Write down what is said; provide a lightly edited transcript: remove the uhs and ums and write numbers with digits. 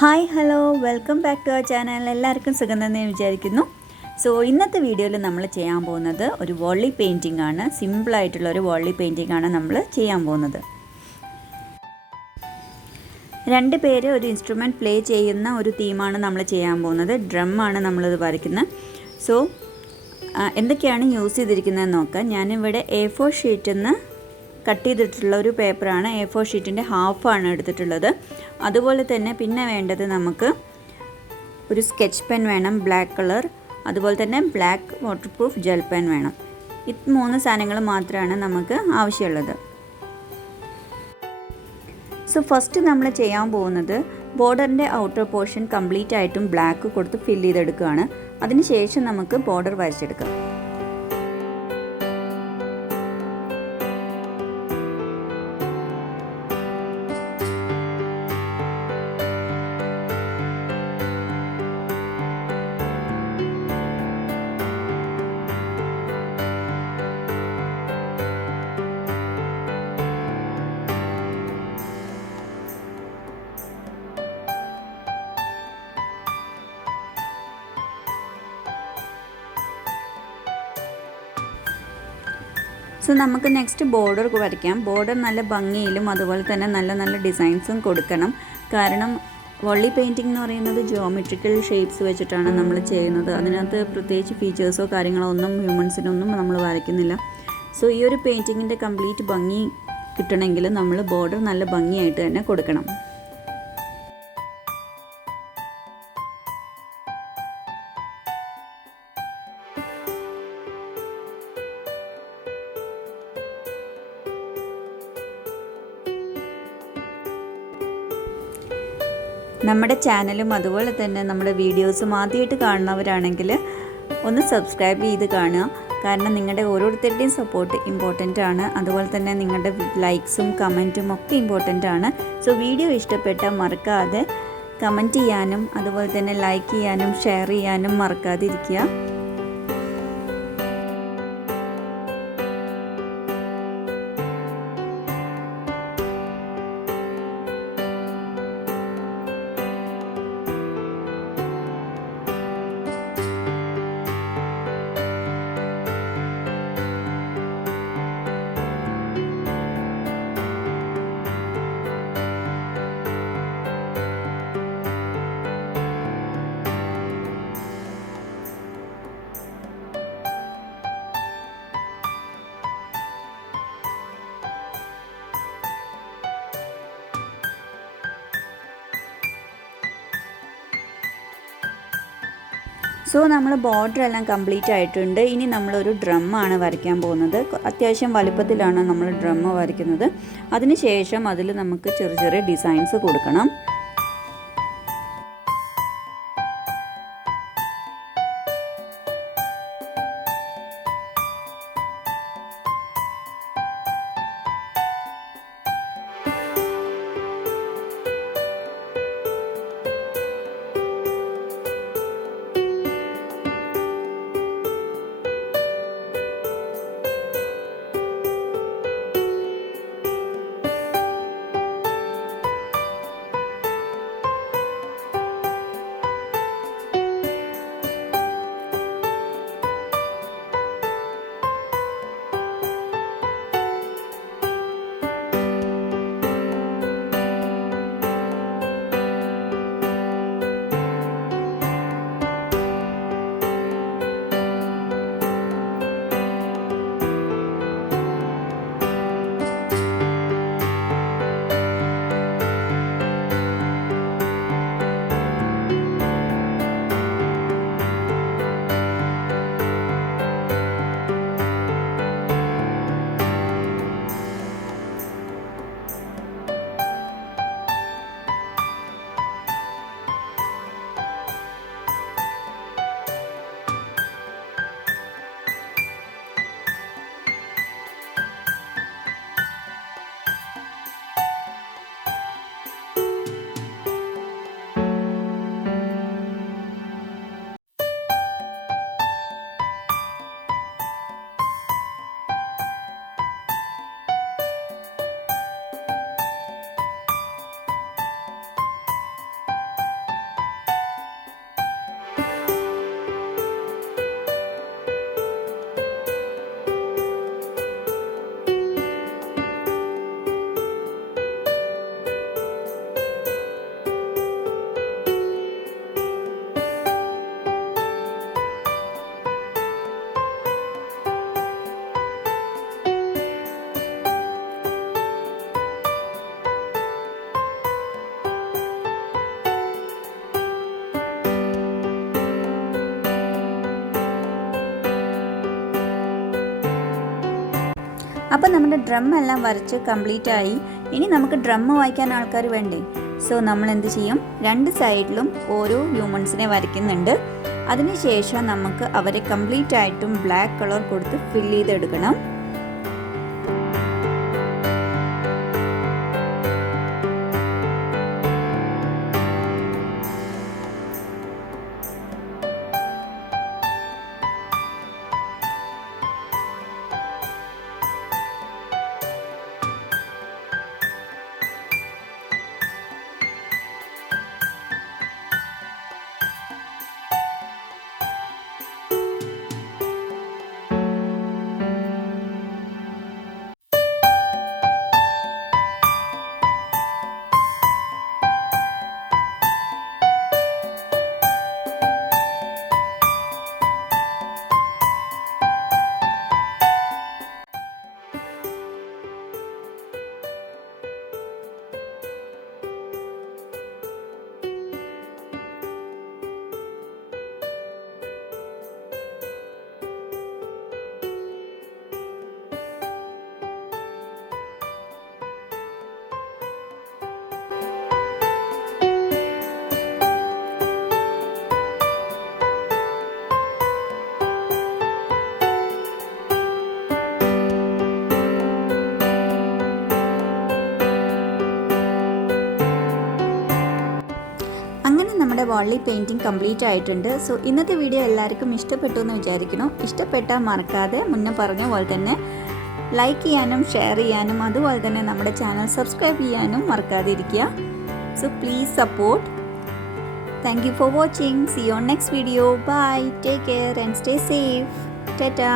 Hi hello welcome back to our channel. എല്ലാവർക്കും സുഖം തന്നെ വിചാരിക്കുന്നു. സോ ഇന്നത്തെ വീഡിയോയിൽ നമ്മൾ ചെയ്യാൻ പോകുന്നത് ഒരു വോളി പെയിൻറ്റിംഗ് ആണ്. സിമ്പിളായിട്ടുള്ള ഒരു വോളി പെയിൻറ്റിംഗ് ആണ് നമ്മൾ ചെയ്യാൻ പോകുന്നത്. രണ്ട് പേര് ഒരു ഇൻസ്ട്രുമെൻറ്റ് പ്ലേ ചെയ്യുന്ന ഒരു തീമാണ് നമ്മൾ ചെയ്യാൻ പോകുന്നത്. ഡ്രമ്മാണ് നമ്മളിത് വരയ്ക്കുന്നത്. സോ എന്തൊക്കെയാണ് യൂസ് ചെയ്തിരിക്കുന്നതെന്ന് നോക്കാം. ഞാനിവിടെ A4 ഷീറ്റിൽ നിന്ന് കട്ട് ചെയ്തിട്ടുള്ള ഒരു പേപ്പറാണ്. A4 ഷീറ്റിൻ്റെ ഹാഫാണ് എടുത്തിട്ടുള്ളത്. അതുപോലെ തന്നെ പിന്നെ വേണ്ടത് നമുക്ക് ഒരു സ്കെച്ച് പെൻ വേണം, ബ്ലാക്ക് കളർ. അതുപോലെ തന്നെ black water proof gel pen വേണം. ഇത് 3 സാധനങ്ങൾ മാത്രമാണ് നമുക്ക് ആവശ്യമുള്ളത്. സോ ഫസ്റ്റ് നമ്മൾ ചെയ്യാൻ പോകുന്നത് ബോർഡറിൻ്റെ ഔട്ടർ പോർഷൻ കംപ്ലീറ്റ് ആയിട്ടും ബ്ലാക്ക് കൊടുത്ത് ഫില്ല് ചെയ്തെടുക്കുകയാണ്. അതിനുശേഷം നമുക്ക് ബോർഡർ വരച്ചെടുക്കാം. സോ നമുക്ക് നെക്സ്റ്റ് ബോർഡർ വരയ്ക്കാം. ബോർഡർ നല്ല ഭംഗിയിലും അതുപോലെ തന്നെ നല്ല നല്ല ഡിസൈൻസും കൊടുക്കണം. കാരണം വോളി പെയിൻറ്റിംഗ് എന്ന് പറയുന്നത് ജിയോമെട്രിക്കൽ ഷേപ്സ് വെച്ചിട്ടാണ് നമ്മൾ ചെയ്യുന്നത്. അതിനകത്ത് പ്രത്യേകിച്ച് ഫീച്ചേഴ്സോ കാര്യങ്ങളോ ഒന്നും ഹ്യൂമൻസിനൊന്നും നമ്മൾ വരയ്ക്കുന്നില്ല. സോ ഈ ഒരു പെയിൻറ്റിങ്ങിൻ്റെ കംപ്ലീറ്റ് ഭംഗി കിട്ടണമെങ്കിൽ നമ്മൾ ബോർഡർ നല്ല ഭംഗിയായിട്ട് തന്നെ കൊടുക്കണം. നമ്മുടെ ചാനലും അതുപോലെ തന്നെ നമ്മുടെ വീഡിയോസും ആദ്യമായിട്ട് കാണുന്നവരാണെങ്കിൽ ഒന്ന് സബ്സ്ക്രൈബ് ചെയ്ത് കാണുക. കാരണം നിങ്ങളുടെ ഓരോരുത്തരുടെയും സപ്പോർട്ട് ഇമ്പോർട്ടൻ്റ് ആണ്. അതുപോലെ തന്നെ നിങ്ങളുടെ ലൈക്സും കമൻറ്റും ഒക്കെ ഇമ്പോർട്ടൻ്റ് ആണ്. സോ വീഡിയോ ഇഷ്ടപ്പെട്ടാൽ മറക്കാതെ കമൻറ്റ് ചെയ്യാനും അതുപോലെ തന്നെ ലൈക്ക് ചെയ്യാനും ഷെയർ ചെയ്യാനും മറക്കാതിരിക്കുക. സോ നമ്മൾ ബോർഡർ എല്ലാം കംപ്ലീറ്റ് ആയിട്ടുണ്ട്. ഇനി നമ്മളൊരു ഡ്രമ്മാണ് വരയ്ക്കാൻ പോകുന്നത്. അത്യാവശ്യം വലുപ്പത്തിലാണ് നമ്മൾ ഡ്രം വരയ്ക്കുന്നത്. അതിനുശേഷം അതിൽ നമുക്ക് ചെറിയ ചെറിയ ഡിസൈൻസ് കൊടുക്കണം. അപ്പോൾ നമ്മുടെ ഡ്രം എല്ലാം വരച്ച് കംപ്ലീറ്റ് ആയി. ഇനി നമുക്ക് ഡ്രം വായിക്കാൻ ആൾക്കാർ വേണ്ടേ? സോ നമ്മൾ എന്ത് ചെയ്യും, രണ്ട് സൈഡിലും ഓരോ ഹ്യൂമൻസിനെ വരയ്ക്കുന്നുണ്ട്. അതിനുശേഷം നമുക്ക് അവരെ കംപ്ലീറ്റ് ആയിട്ടും ബ്ലാക്ക് കളർ കൊടുത്ത് ഫില്ല് ചെയ്തെടുക്കണം. അങ്ങനെ നമ്മുടെ വാർലി പെയിൻറ്റിങ് കംപ്ലീറ്റ് ആയിട്ടുണ്ട്. സോ ഇന്നത്തെ വീഡിയോ എല്ലാവർക്കും ഇഷ്ടപ്പെട്ടു എന്ന് വിചാരിക്കുന്നു. ഇഷ്ടപ്പെട്ടാൽ മറക്കാതെ മുന്നേ പറഞ്ഞ പോലെ തന്നെ ലൈക്ക് ചെയ്യാനും ഷെയർ ചെയ്യാനും അതുപോലെ തന്നെ നമ്മുടെ ചാനൽ സബ്സ്ക്രൈബ് ചെയ്യാനും മറക്കാതെ ഇരിക്കുക. So please support. Thank you for watching. See you on next video. Bye. Take care and stay safe. Tata.